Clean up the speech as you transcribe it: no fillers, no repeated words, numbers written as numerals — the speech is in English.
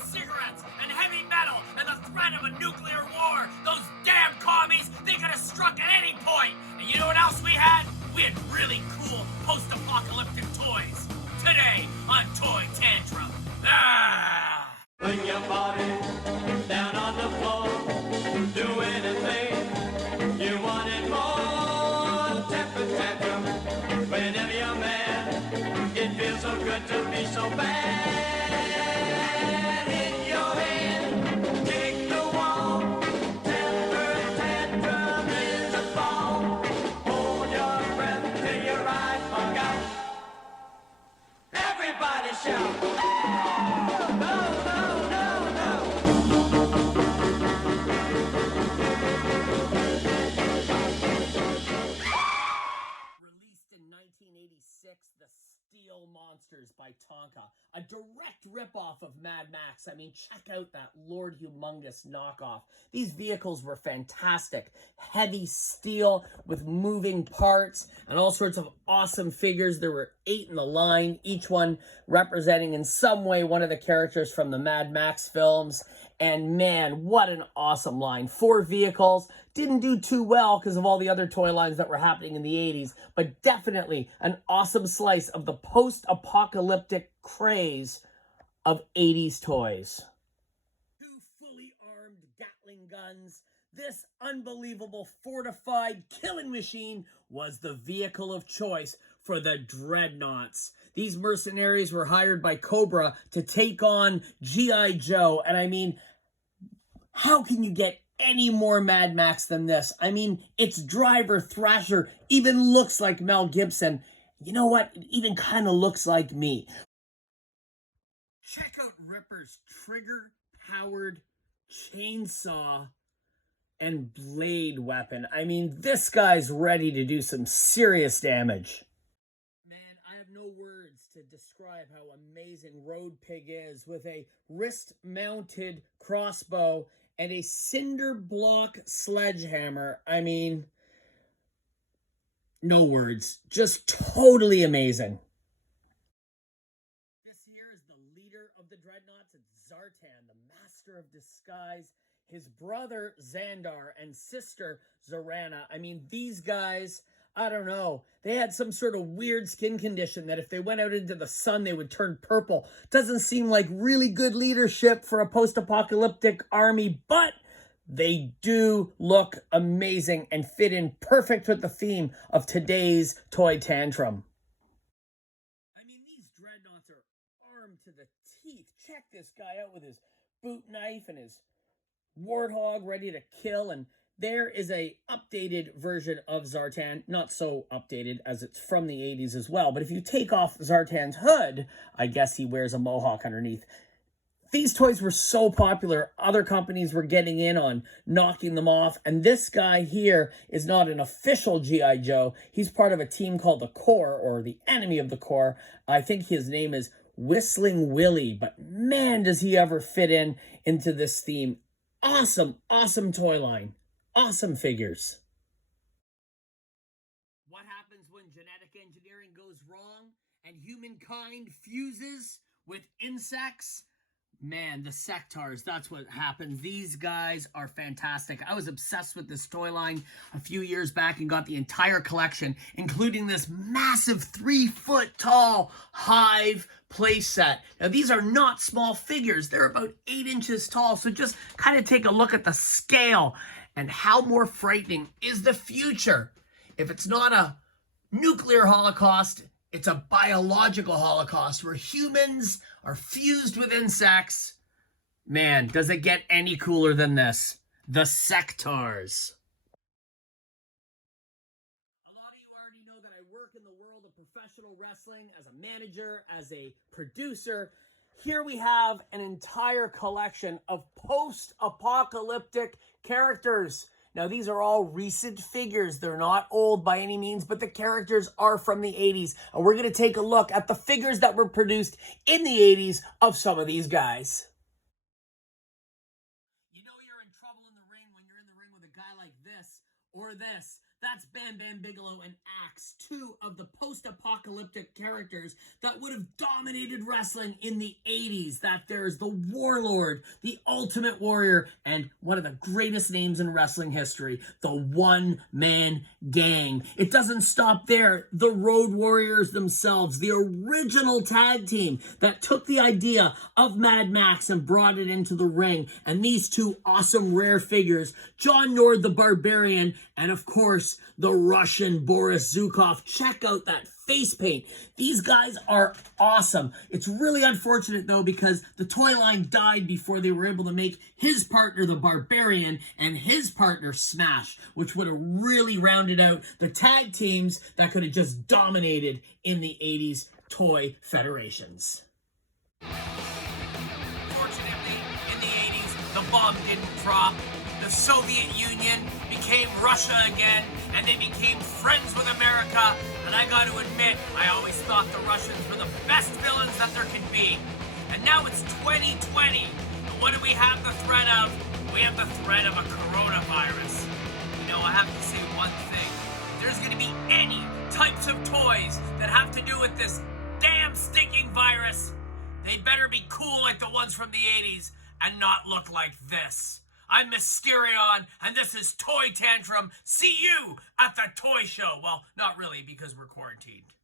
cigarettes and heavy metal and the threat of a nuclear war. Those damn commies, they could have struck at any point. And you know what else we had? We had really cool post-apocalyptic toys. Today on Toy Tantrum. When your body's down on the floor, do anything you wanted more. Temper tantrum, whenever you're mad, it feels so good to be so bad. Hit your head, kick the wall. Temper tantrum is a ball. Hold your breath till your eyes bug out. Everybody shout. The Steel Monsters by Tonka, a direct ripoff of Mad Max. I mean, check out that Lord Humongous knockoff. These vehicles were fantastic. Heavy steel with moving parts and all sorts of awesome figures. There were 8 in the line, each one representing in some way one of the characters from the Mad Max films. And man, what an awesome line. 4 vehicles. Didn't do too well because of all the other toy lines that were happening in the 80s, but definitely an awesome slice of the post-apocalyptic craze of 80s toys. 2 fully armed Gatling guns. This unbelievable fortified killing machine was the vehicle of choice for the Dreadnoughts. These mercenaries were hired by Cobra to take on G.I. Joe, and I mean, how can you get any more Mad Max than this? I mean, its driver, Thrasher, even looks like Mel Gibson. You know what? It even kind of looks like me. Check out Ripper's trigger-powered chainsaw and blade weapon. I mean, this guy's ready to do some serious damage. Man, I have no words to describe how amazing Road Pig is with a wrist-mounted crossbow and a cinder block sledgehammer. I mean, no words. Just totally amazing. This here is the leader of the Dreadnoughts. It's Zartan, the master of disguise. His brother, Xandar, and sister, Zarana. I mean, these guys, I don't know. They had some sort of weird skin condition that if they went out into the sun, they would turn purple. Doesn't seem like really good leadership for a post-apocalyptic army, but they do look amazing and fit in perfect with the theme of today's Toy Tantrum. I mean, these Dreadnoughts are armed to the teeth. Check this guy out with his boot knife and his warthog ready to kill, and there is a updated version of Zartan, not so updated as it's from the 80s as well, but if you take off Zartan's hood, I guess he wears a mohawk underneath. These toys were so popular, other companies were getting in on knocking them off, and this guy here is not an official G.I. Joe. He's part of a team called the Corps, or the Enemy of the Corps. I think his name is Whistling Willie, but man, does he ever fit into this theme. Awesome, awesome toy line. Awesome figures. What happens when genetic engineering goes wrong and humankind fuses with insects? Man, the sectars, that's what happens. These guys are fantastic. I was obsessed with this toy line a few years back and got the entire collection, including this massive 3-foot-tall hive playset. Now, these are not small figures. They're about 8 inches tall, so just kind of take a look at the scale and how more frightening is the future. If it's not a nuclear holocaust, it's a biological holocaust where humans are fused with insects. Man, does it get any cooler than this? The sectars. A lot of you already know that I work in the world of professional wrestling as a manager, as a producer. Here we have an entire collection of post-apocalyptic characters. Now, these are all recent figures. They're not old by any means, but the characters are from the 80s. And we're going to take a look at the figures that were produced in the 80s of some of these guys. You know you're in trouble in the ring when you're in the ring with a guy like this or this. That's Bam Bam Bigelow and Axe, two of the post-apocalyptic characters that would have dominated wrestling in the 80s. That there's the Warlord, the Ultimate Warrior, and one of the greatest names in wrestling history, the One Man Gang. It doesn't stop there. The Road Warriors themselves, the original tag team that took the idea of Mad Max and brought it into the ring, and these two awesome rare figures, John Nord the Barbarian, and of course, the Russian Boris Zukov. Check out that face paint. These guys are awesome. It's really unfortunate, though, because the toy line died before they were able to make his partner, the Barbarian, and his partner, Smash, which would have really rounded out the tag teams that could have just dominated in the 80s toy federations. Fortunately, in the 80s, the bomb didn't drop. The Soviet Union became Russia again, and they became friends with America, and I got to admit, I always thought the Russians were the best villains that there could be. And now it's 2020, and what do we have the threat of? We have the threat of a coronavirus. You know, I have to say one thing. If there's going to be any types of toys that have to do with this damn stinking virus, they better be cool like the ones from the 80s and not look like this. I'm Mysterion, and this is Toy Tantrum. See you at the toy show. Well, not really, because we're quarantined.